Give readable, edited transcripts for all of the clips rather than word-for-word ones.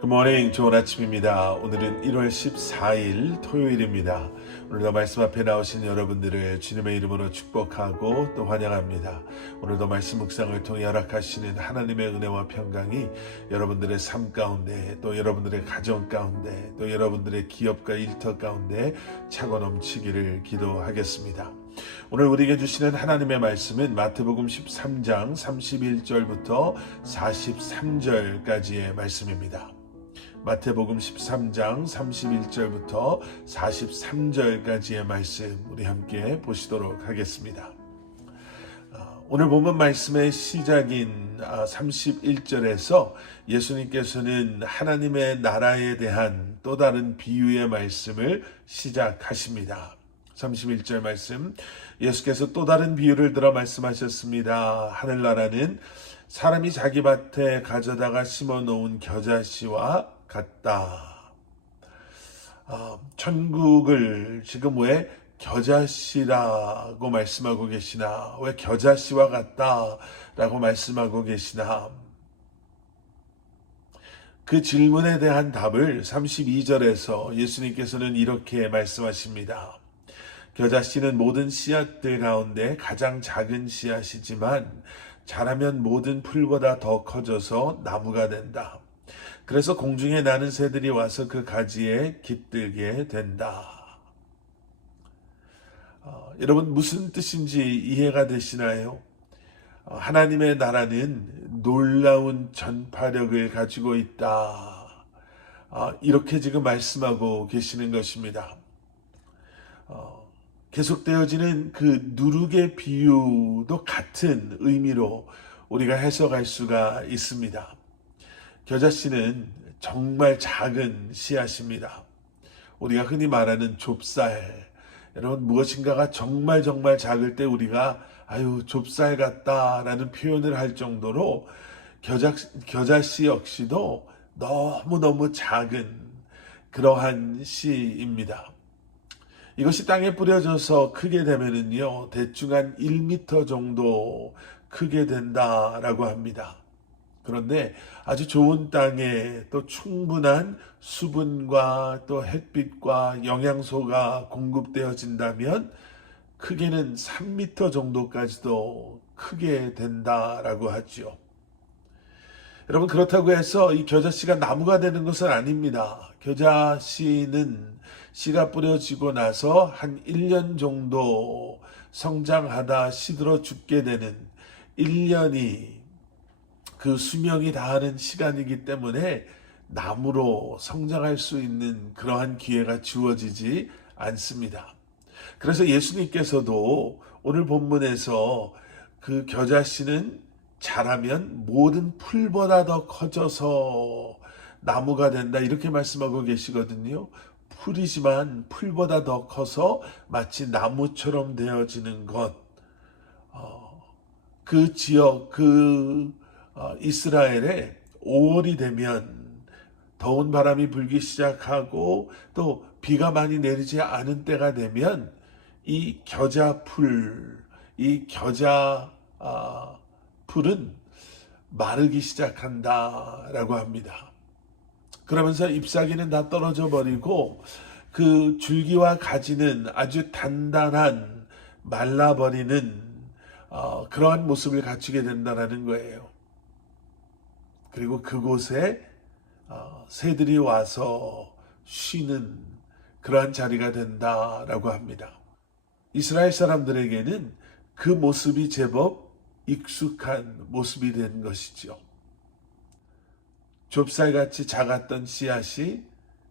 굿모닝, 좋은 아침입니다. 오늘은 1월 14일 토요일입니다. 오늘도 말씀 앞에 나오신 여러분들을 주님의 이름으로 축복하고 또 환영합니다. 오늘도 말씀 묵상을 통해 허락하시는 하나님의 은혜와 평강이 여러분들의 삶 가운데, 또 여러분들의 가정 가운데, 또 여러분들의 기업과 일터 가운데 차고 넘치기를 기도하겠습니다. 오늘 우리에게 주시는 하나님의 말씀은 마태복음 13장 31절부터 43절까지의 말씀입니다. 마태복음 13장 31절부터 43절까지의 말씀 우리 함께 보시도록 하겠습니다. 오늘 본문 말씀의 시작인 31절에서 예수님께서는 하나님의 나라에 대한 또 다른 비유의 말씀을 시작하십니다. 31절 말씀, 예수께서 또 다른 비유를 들어 말씀하셨습니다. 하늘나라는 사람이 자기 밭에 가져다가 심어놓은 겨자씨와 같다. 천국을 지금 왜 겨자씨라고 말씀하고 계시나? 왜 겨자씨와 같다라고 말씀하고 계시나? 그 질문에 대한 답을 32절에서 예수님께서는 이렇게 말씀하십니다. 겨자씨는 모든 씨앗들 가운데 가장 작은 씨앗이지만 자라면 모든 풀보다 더 커져서 나무가 된다. 그래서 공중에 나는 새들이 와서 그 가지에 깃들게 된다. 여러분, 무슨 뜻인지 이해가 되시나요? 하나님의 나라는 놀라운 전파력을 가지고 있다. 이렇게 지금 말씀하고 계시는 것입니다. 계속되어지는 그 누룩의 비유도 같은 의미로 우리가 해석할 수가 있습니다. 겨자씨는 정말 작은 씨앗입니다. 우리가 흔히 말하는 좁쌀. 여러분, 무엇인가가 정말 작을 때 우리가 아유 좁쌀 같다라는 표현을 할 정도로 겨자씨 역시도 너무너무 작은 그러한 씨입니다. 이것이 땅에 뿌려져서 크게 되면은요, 대충 한 1m 정도 크게 된다라고 합니다. 그런데 아주 좋은 땅에 또 충분한 수분과 또 햇빛과 영양소가 공급되어진다면 크게는 3m 정도까지도 크게 된다라고 하죠. 여러분, 그렇다고 해서 이 겨자씨가 나무가 되는 것은 아닙니다. 겨자씨는 씨가 뿌려지고 나서 한 1년 정도 성장하다 시들어 죽게 되는 1년이 그 수명이 다하는 시간이기 때문에 나무로 성장할 수 있는 그러한 기회가 주어지지 않습니다. 그래서 예수님께서도 오늘 본문에서 그 겨자씨는 자라면 모든 풀보다 더 커져서 나무가 된다 이렇게 말씀하고 계시거든요. 풀이지만 풀보다 더 커서 마치 나무처럼 되어지는 것. 그 지역, 이스라엘에 5월이 되면 더운 바람이 불기 시작하고 또 비가 많이 내리지 않은 때가 되면 이 겨자풀, 이 겨자 풀은 마르기 시작한다라고 합니다. 그러면서 잎사귀는 다 떨어져 버리고 그 줄기와 가지는 아주 단단한 말라버리는 그러한 모습을 갖추게 된다는 거예요. 그리고 그곳에 새들이 와서 쉬는 그러한 자리가 된다라고 합니다. 이스라엘 사람들에게는 그 모습이 제법 익숙한 모습이 된 것이죠. 좁쌀같이 작았던 씨앗이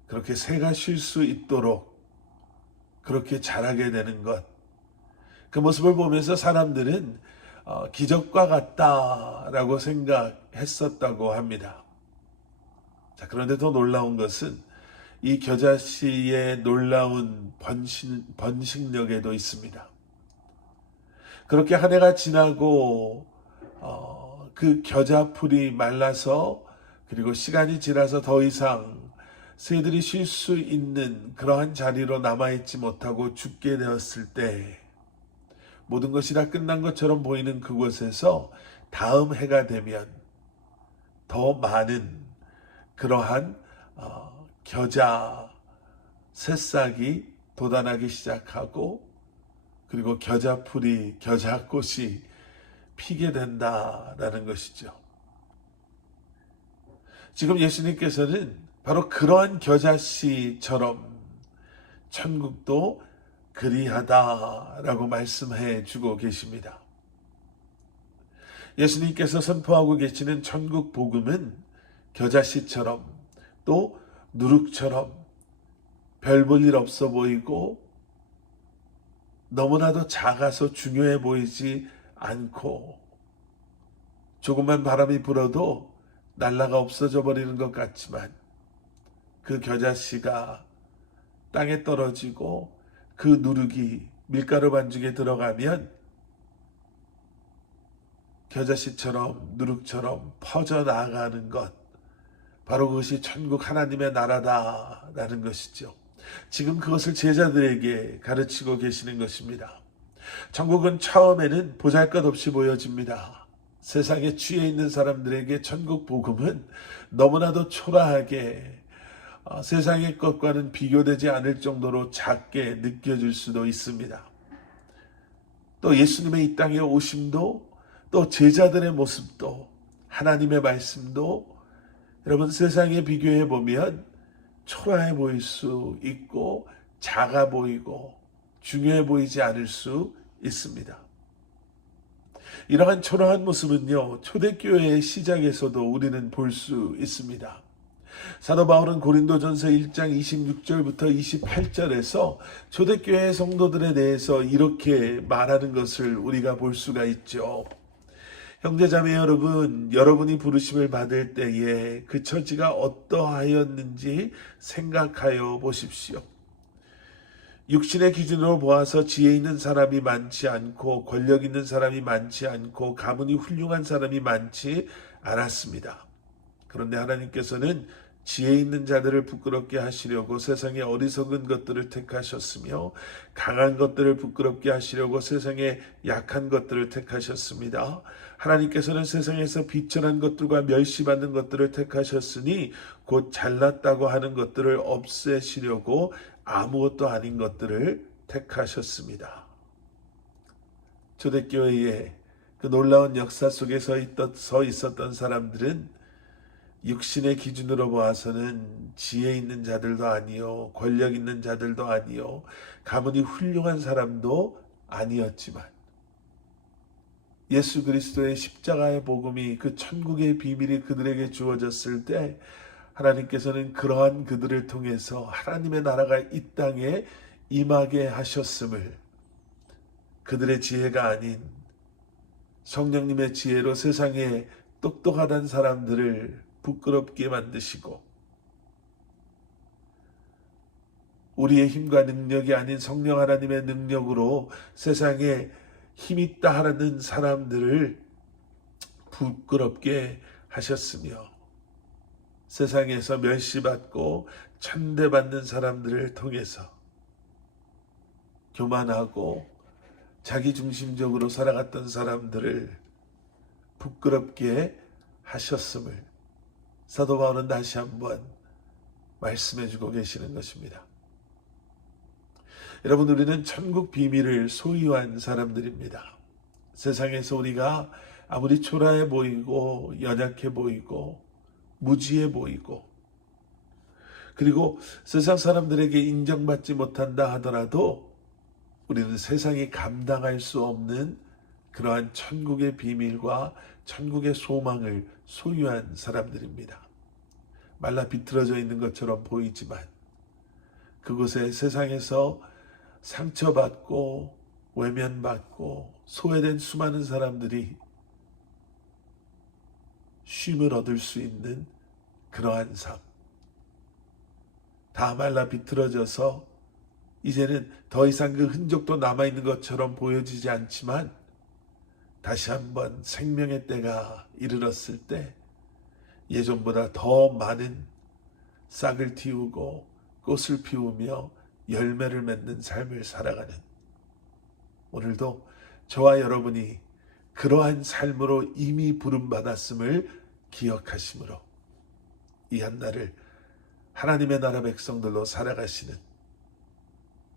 그렇게 새가 쉴 수 있도록 그렇게 자라게 되는 것. 그 모습을 보면서 사람들은 기적과 같다라고 생각했었다고 합니다. 자, 그런데 더 놀라운 것은 이 겨자씨의 놀라운 번식력에도 있습니다. 그렇게 한 해가 지나고 그 겨자풀이 말라서 그리고 시간이 지나서 더 이상 새들이 쉴 수 있는 그러한 자리로 남아있지 못하고 죽게 되었을 때 모든 것이 다 끝난 것처럼 보이는 그곳에서 다음 해가 되면 더 많은 그러한 겨자 새싹이 돋아나기 시작하고 그리고 겨자풀이 겨자꽃이 피게 된다라는 것이죠. 지금 예수님께서는 바로 그러한 겨자씨처럼 천국도 그리하다라고 말씀해 주고 계십니다. 예수님께서 선포하고 계시는 천국 복음은 겨자씨처럼 또 누룩처럼 별 볼 일 없어 보이고 너무나도 작아서 중요해 보이지 않고 조금만 바람이 불어도 날라가 없어져 버리는 것 같지만 그 겨자씨가 땅에 떨어지고 그 누룩이 밀가루 반죽에 들어가면 겨자씨처럼 누룩처럼 퍼져나가는 것, 바로 그것이 천국 하나님의 나라다라는 것이죠. 지금 그것을 제자들에게 가르치고 계시는 것입니다. 천국은 처음에는 보잘것없이 보여집니다. 세상에 취해 있는 사람들에게 천국 복음은 너무나도 초라하게 세상의 것과는 비교되지 않을 정도로 작게 느껴질 수도 있습니다. 또 예수님의 이 땅에 오심도 또 제자들의 모습도 하나님의 말씀도 여러분 세상에 비교해 보면 초라해 보일 수 있고 작아 보이고 중요해 보이지 않을 수 있습니다. 이러한 초라한 모습은요, 초대교회의 시작에서도 우리는 볼 수 있습니다. 사도 바울은 고린도전서 1장 26절부터 28절에서 초대교회 성도들에 대해서 이렇게 말하는 것을 우리가 볼 수가 있죠. 형제자매 여러분, 여러분이 부르심을 받을 때에 그 처지가 어떠하였는지 생각하여 보십시오. 육신의 기준으로 보아서 지혜 있는 사람이 많지 않고 권력 있는 사람이 많지 않고 가문이 훌륭한 사람이 많지 않았습니다. 그런데 하나님께서는 지혜 있는 자들을 부끄럽게 하시려고 세상의 어리석은 것들을 택하셨으며 강한 것들을 부끄럽게 하시려고 세상의 약한 것들을 택하셨습니다. 하나님께서는 세상에서 비천한 것들과 멸시받는 것들을 택하셨으니 곧 잘났다고 하는 것들을 없애시려고 아무것도 아닌 것들을 택하셨습니다. 초대교회의 그 놀라운 역사 속에 서 있었던 사람들은 육신의 기준으로 보아서는 지혜 있는 자들도 아니요, 권력 있는 자들도 아니요, 가문이 훌륭한 사람도 아니었지만 예수 그리스도의 십자가의 복음이 그 천국의 비밀이 그들에게 주어졌을 때 하나님께서는 그러한 그들을 통해서 하나님의 나라가 이 땅에 임하게 하셨음을, 그들의 지혜가 아닌 성령님의 지혜로 세상에 똑똑하다는 사람들을 부끄럽게 만드시고 우리의 힘과 능력이 아닌 성령 하나님의 능력으로 세상에 힘있다 하는 사람들을 부끄럽게 하셨으며 세상에서 멸시받고 천대받는 사람들을 통해서 교만하고 자기중심적으로 살아갔던 사람들을 부끄럽게 하셨음을 사도 바울은 다시 한번 말씀해 주고 계시는 것입니다. 여러분, 우리는 천국 비밀을 소유한 사람들입니다. 세상에서 우리가 아무리 초라해 보이고 연약해 보이고 무지해 보이고 그리고 세상 사람들에게 인정받지 못한다 하더라도 우리는 세상이 감당할 수 없는 그러한 천국의 비밀과 천국의 소망을 소유한 사람들입니다. 말라 비틀어져 있는 것처럼 보이지만 그곳에 세상에서 상처받고 외면받고 소외된 수많은 사람들이 쉼을 얻을 수 있는 그러한 삶. 다 말라 비틀어져서 이제는 더 이상 그 흔적도 남아있는 것처럼 보여지지 않지만 다시 한번 생명의 때가 이르렀을 때 예전보다 더 많은 싹을 틔우고 꽃을 피우며 열매를 맺는 삶을 살아가는, 오늘도 저와 여러분이 그러한 삶으로 이미 부름받았음을 기억하심으로 이 한날을 하나님의 나라 백성들로 살아가시는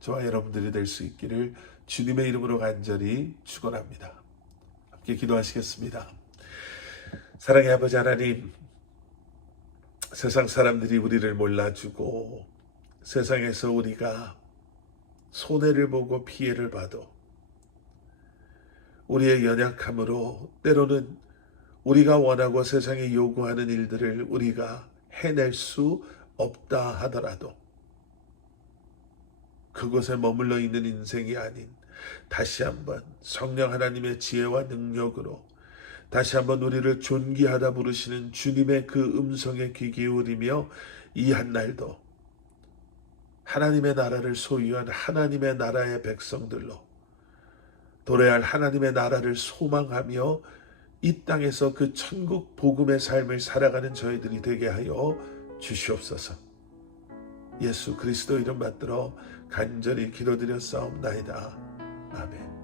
저와 여러분들이 될 수 있기를 주님의 이름으로 간절히 축원합니다. 함께 기도하시겠습니다. 사랑의 아버지 하나님, 세상 사람들이 우리를 몰라주고 세상에서 우리가 손해를 보고 피해를 봐도 우리의 연약함으로 때로는 우리가 원하고 세상이 요구하는 일들을 우리가 해낼 수 없다 하더라도 그곳에 머물러 있는 인생이 아닌 다시 한번 성령 하나님의 지혜와 능력으로 다시 한번 우리를 존귀하다 부르시는 주님의 그 음성에 귀 기울이며 이 한날도 하나님의 나라를 소유한 하나님의 나라의 백성들로 도래할 하나님의 나라를 소망하며 이 땅에서 그 천국 복음의 삶을 살아가는 저희들이 되게 하여 주시옵소서. 예수 그리스도 이름 받들어 간절히 기도드렸사옵나이다. 아멘.